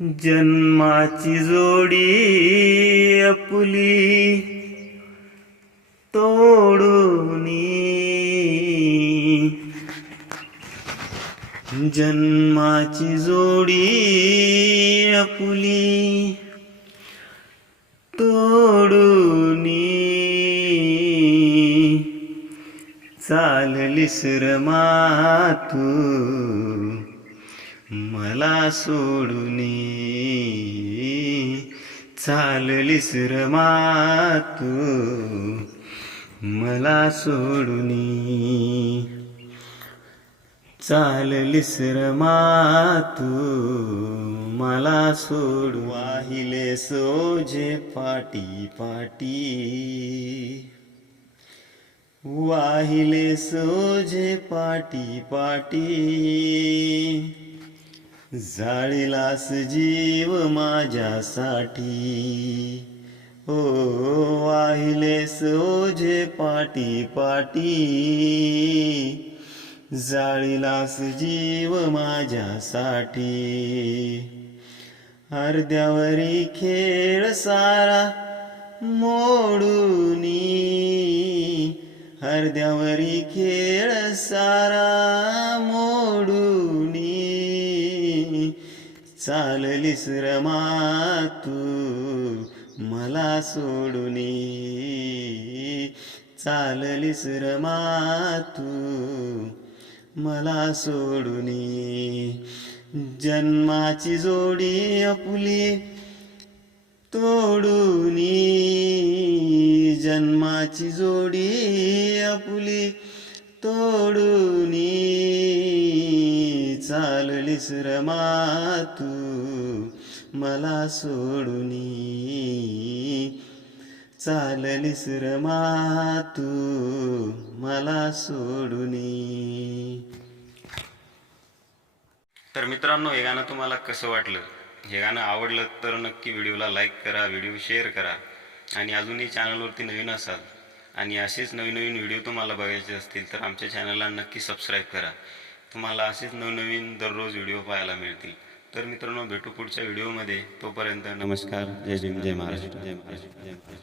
जन्माची जोडी अपुली तोडून जन्माची जोडी अपुली तोडूनी चाललीस मातू. मला सोडूनी चाललीस मातू. मला सोडूनी चाललीस मातू. मला सोड वाहिले सोजे पाटी पाटी. वाहिले सोजे पाटी पाटी. जाळीलास जीव माझ्यासाठी. ओ वाहिले सोजे पाटी पाटी. जाळीलास जीव माझ्यासाठी. अर्ध्यावरी खेळ सारा मोडूनी अर्ध्यावरी खेळ सारा मो चाललीस रमा तू मला सोडूनी चाललीस रमा तू मला सोडूनी जन्माची जोडी अपुली तोडूनी जन्माची जोडी अपुली तोडूनी विश्रमा तू मला सोडूनी चाललीस रमा तू मला सोडूनी तर मित्रांनो हे गाणं तुम्हाला कसं वाटलं? हे गाणं आवडलं तर नक्की व्हिडिओला लाईक करा व्हिडिओ शेअर करा आणि अजूनही चॅनलवरती नवीन असाल आणि असेच नवीन नवीन व्हिडिओ तुम्हाला बघायचे असतील तर आमच्या चॅनलला नक्की सबस्क्राईब करा. तुम्हाला असेच नवनवीन दररोज व्हिडिओ पाहायला मिळतील. तर मित्रांनो भेटू पुढच्या व्हिडिओमध्ये. तोपर्यंत नमस्कार. जय भीम जय महाराष्ट्र. जय महाराष्ट्र जय महाराष्ट्र